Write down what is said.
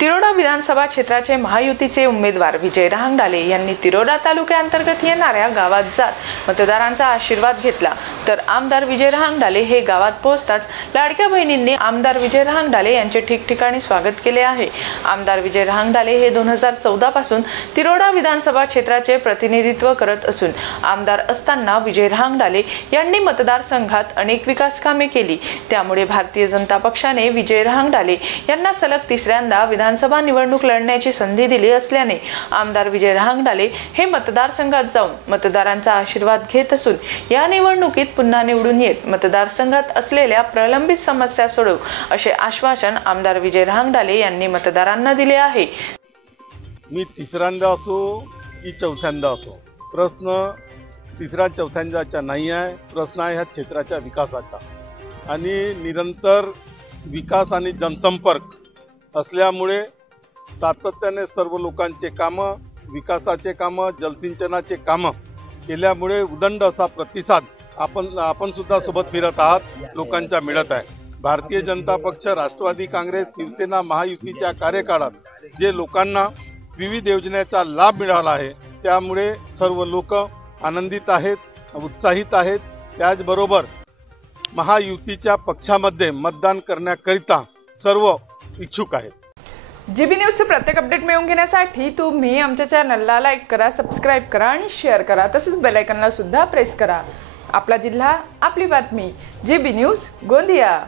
तिरोडा विधानसभा क्षेत्राचे महायुतीचे उमेदवार विजय रहांगडाले यांनी तिरोडा तालुक्याअंतर्गत येणाऱ्या गावात जात मतदारांचा आशीर्वाद घेतला। तर आमदार विजय रहांगडाले हे गावात पोहोचताच लाडक्या बहिणींनी आमदार विजय रहांगडाले यांचे ठिकठिकाणी स्वागत केले आहे। आमदार विजय रहांगडाले हे 2014 पासून तिरोडा विधानसभा क्षेत्राचे प्रतिनिधित्व करत असून आमदार असताना विजय रहांगडाले यांनी मतदारसंघात अनेक विकास कामे केली। त्यामुळे भारतीय जनता पक्षाने विजय रहांगडाले यांना सलग तिसऱ्यांदा विधानसभा निवडणूक लढण्याची संधी दिली असल्याने आमदार विजय रहांगडाले हे मतदारसंघात जाऊन मतदारांचा आशीर्वाद घेत असून या निवडणुकीत पुन्हा निवडून येत मतदारसंघात असलेल्या प्रलंबित समस्या सोडवू असे आश्वासन आमदार विजय रहांगडाले यांनी मतदारांना दिले आहे। मी तिसऱ्यांदा असो की चौथ्यांदा असो, प्रश्न तिसऱ्या चौथ्यांदाचा नाही आहे। प्रश्न आहे ह्या क्षेत्राच्या विकासाचा आणि निरंतर विकास आणि जनसंपर्क असल्यामुळे सातत्याने सर्व लोकांचे कामं, विकासाचे कामं, जलसिंचनाचे कामं केल्यामुळे उदंड असा प्रतिसाद आपण सुद्धा सोबत फिरत आहात, लोकांचा मिळत आहे। भारतीय जनता पक्ष, राष्ट्रवादी काँग्रेस, शिवसेना महायुतीच्या कार्यकाळात जे लोकांना विविध योजनेचा लाभ मिळाला आहे त्यामुळे सर्व लोक आनंदित आहेत, उत्साहित आहेत। त्याचबरोबर महायुतीच्या पक्षामध्ये मतदान करण्याकरिता सर्व इच्छुक आहेत। जीबी न्यूजचे प्रत्येक अपडेट मिळवून घेण्यासाठी तुम्ही आमच्या चॅनलला लाईक करा, सबस्क्राइब करा आणि शेअर करा। तसेच बेल आयकॉनला सुद्धा प्रेस करा। आपला जिल्हा, आपली बातमी, जीबी न्यूज गोंदिया।